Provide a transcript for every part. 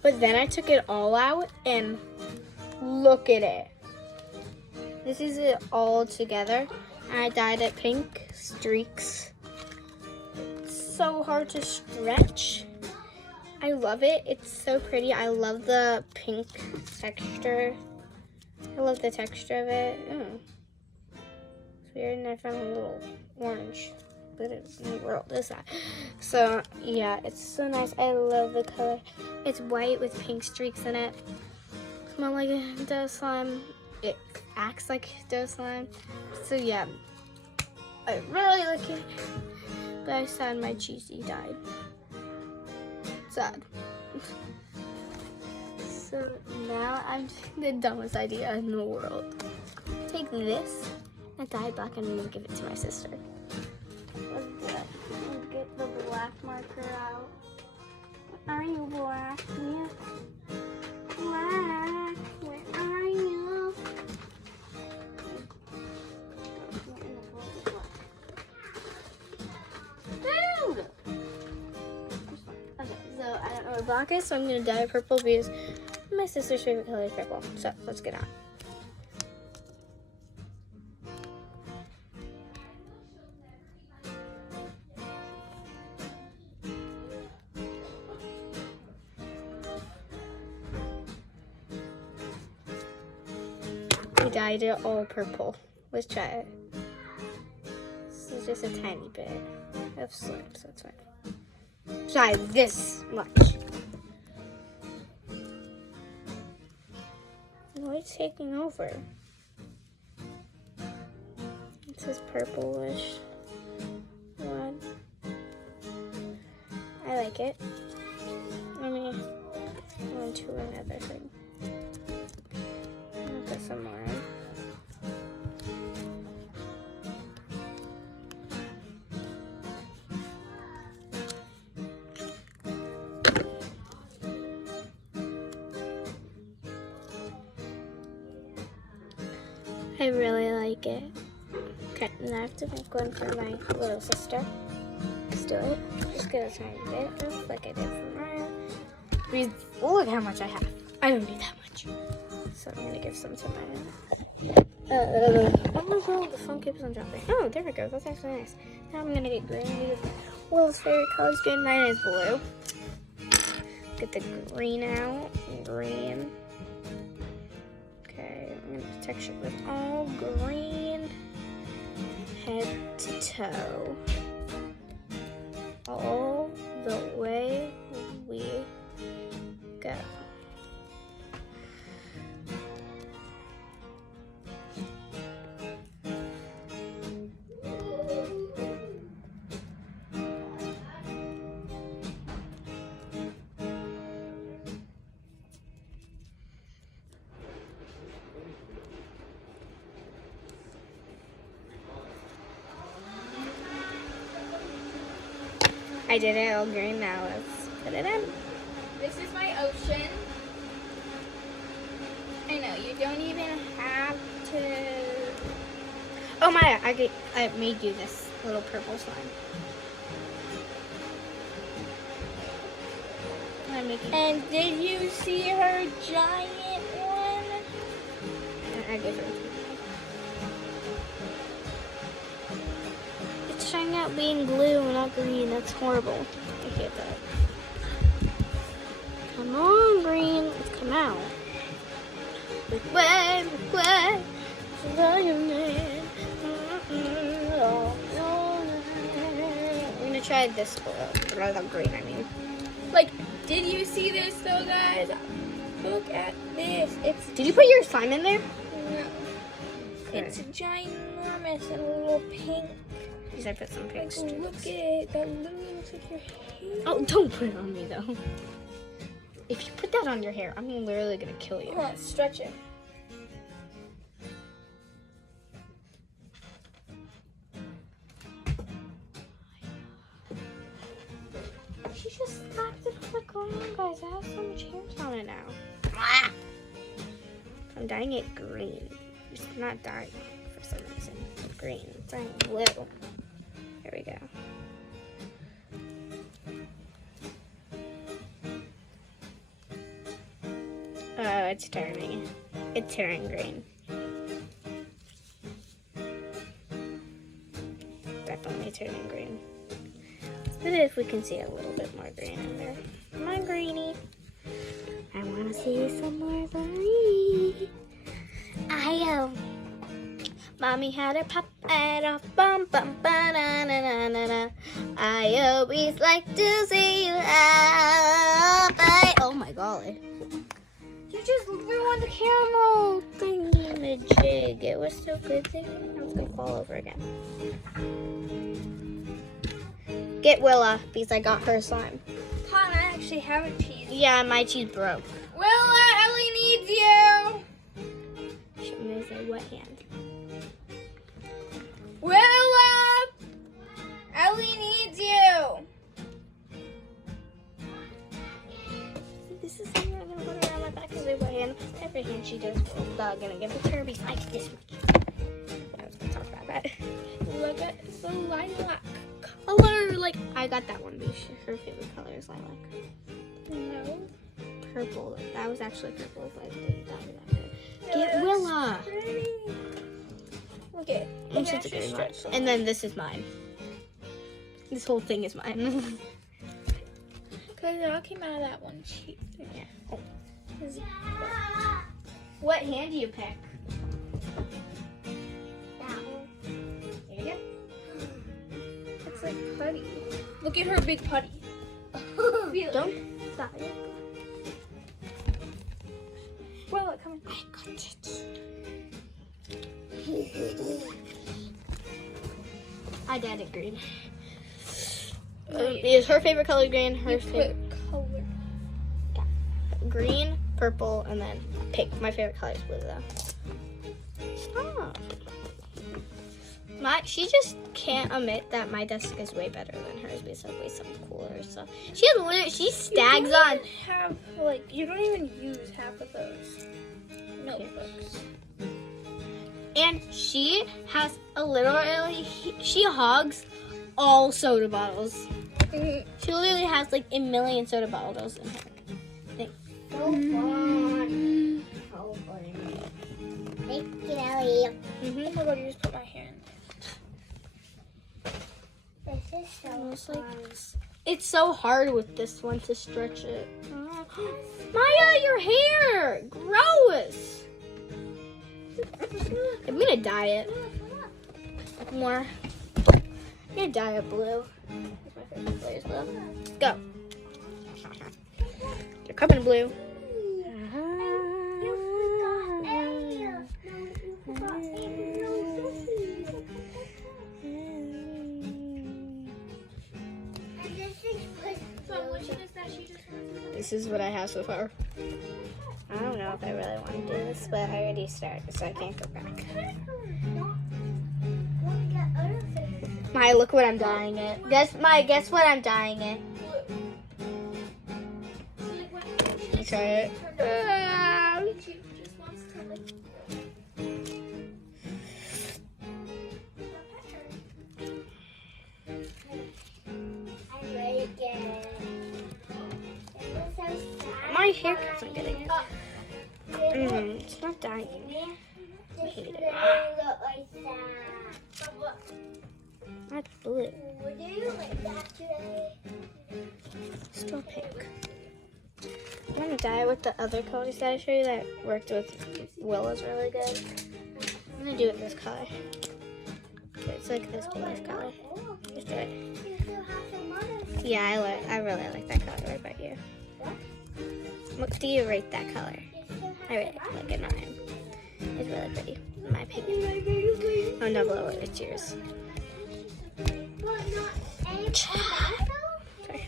But then I took it all out and look at it. This is it all together. And I dyed it pink streaks. It's so hard to stretch. I love it. It's so pretty. I love the pink texture. I love the texture of it. It's weird, and I found a little orange. But it's in the world is that. So yeah, it's so nice. I love the color. It's white with pink streaks in it. Smell like a dough slime. It acts like dough slime. So yeah, I really like it. But I sad my cheesy died. Sad. So now I'm doing the dumbest idea in the world. Take this and dye it black and I'm gonna give it to my sister. Let's get the black marker out. Where are you, black? Yeah. Black, where are you? Dude! Okay, so I don't know what black is, so I'm gonna dye it purple because my sister's favorite color is purple. So let's get on. We dyed it all purple. Let's try it. This is just a tiny bit of slime, so it's fine. Try this much. No, it's taking over. It's this purplish one. I like it. Let me go into another thing. I'll put some more in. I really like it. Okay, and I have to make one for my little sister. Let's do it. Just get a tiny bit, like I did for Mariah. Because look how much I have. I don't need that much. So I'm gonna give some to Mariah. Oh my god, the phone keeps on dropping. Oh, there we go. That's actually nice. Now I'm gonna get green. Will's favorite color is green. Mine is blue. Get the green out. Green. Okay, I'm gonna texture it with all green, head to toe, all the way we go. I did it all green now. Let's put it in. This is my ocean. I know, you don't even have to... Oh Maya, I made you this little purple slime. And did you see her giant one? I give her. It's trying out being blue, not green. That's horrible. I hate that. Come on, green. Let's come out. Look way, I'm gonna try this blue. Or the green, I mean. Like, did you see this though, guys? Look at this. Did you put your slime in there? No. It's ginormous and a little pink. Because I put some pink Like, look at it. That literally looks like your hair. Oh, don't put it on me though. If you put that on your hair, I'm literally gonna kill you. Come on, stretch it. She just slapped it on the ground, guys. I have so much hair on it now. Ah! I'm dyeing it green. It's not dying for some reason. It's green. It's dying blue. There we go. Oh, it's turning. It's turning green. Definitely turning green. But if we can see a little bit more green in there. Come on, greenie. I want to see some more green. Mommy had a puppet off, bum bum ba na na na na na. I always like to see you happy. Oh my golly! You just ruined the camera thingy-majig. It was so good thinking I was gonna fall over again. Get Willa because I got her slime. Pon, I actually have a cheese. Yeah, my cheese broke. Willa, Ellie needs you. She has a wet hand. Willa, Ellie needs you. This is something I'm gonna put around my back because I wet hand. Every hand she does, gonna give it to her besides this one. I was gonna talk about that. Look at the lilac Color, like I got that one because her favorite color is lilac. No. Purple. That was actually purple, but I didn't dye that good. Get Willa. Okay. And she's a green one. And then this is mine. This whole thing is mine. Because it all came out of that one cheek. Yeah. Oh. What hand do you pick? That one. There you go. It's like putty. Look at her big putty. Really? Don't stop it. Well, come on. I got it. I dyed it green. Is her favorite color green? Her favorite color. Yeah. Green, purple, and then pink. My favorite color is blue though. Stop. She just can't admit that my desk is way better than hers because I way something cooler. So she stags on. You don't even use half of those notebooks. And she has a literally, she hogs all soda bottles. She literally has like a million soda bottles in her thing. So fun. So fun. Thank you, Ellie. Oh my god, you just put my hair in there. This is so fun. It's so hard with this one to stretch it. Maya, your hair! Gross! I'm gonna dye it more. I'm gonna dye it blue. My favorite color is blue. Go. You're coming blue. This is what I have so far. I don't know if I really want to do this, but I already started, so I can't go back. Maya, look what I'm dyeing it. Guess what I'm dyeing it. You try it. My hair keeps on getting it. It's not dying. I hate it. That's blue. Still pink. I'm gonna dye it with the other colors that I showed you that worked with Willa's really good. I'm gonna do it this color. Okay, it's like this blue color. Let's do it. Yeah, I really like that color. What about you? What do you rate that color? I really like it. Mine. It's really pretty, in my opinion. Oh, no, below it. It's yours. Sorry.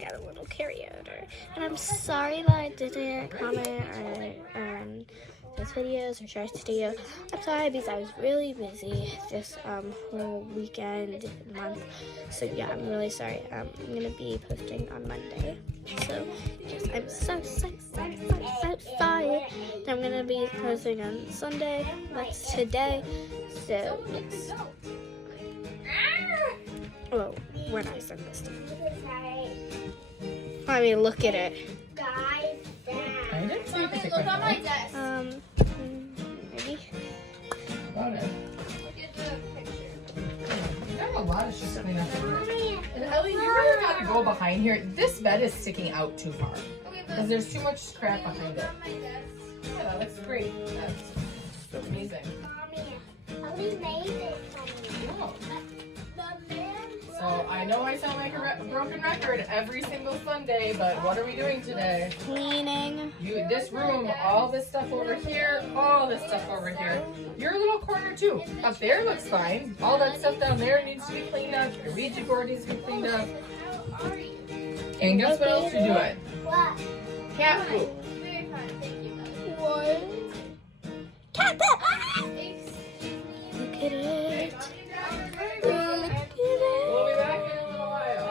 Got a little carryover. And I'm sorry that I didn't comment on those videos or short video. I'm sorry because I was really busy this whole weekend month. So yeah, I'm really sorry. I'm gonna be posting on Monday. So yes, I'm so sorry. I'm gonna be posting on Sunday. That's today. So yes. Oh, when I send this to you. I mean, look at it. I didn't say anything. just clean up a bit. And Ellie, you really gotta go behind here. This bed is sticking out too far because there's too much crap behind it. Yeah, that looks great. That's amazing. Mommy made it for me. Oh. So I know I sound like a broken record every single Sunday, but what are we doing today? Cleaning. This room, all this stuff over here, all this stuff over here. Your little corner too. Up there looks fine. All that stuff down there needs to be cleaned up. Your Ouija board needs to be cleaned up. And guess what else you're doing? What? Cat food. What? Cat food! Look at it. Look at it. We'll be back in a little while.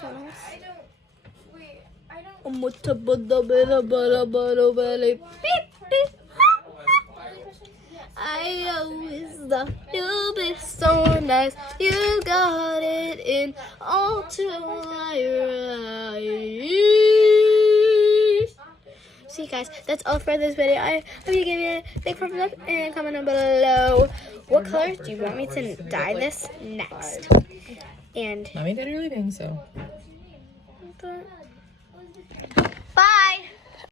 So nice. I don't. I always thought you'd be so nice. You got it in all too right. So you guys, that's all for this video. I hope you give it a big thumbs up and comment down below what color do you want me to dye this next. And Mommy did her leaving, so.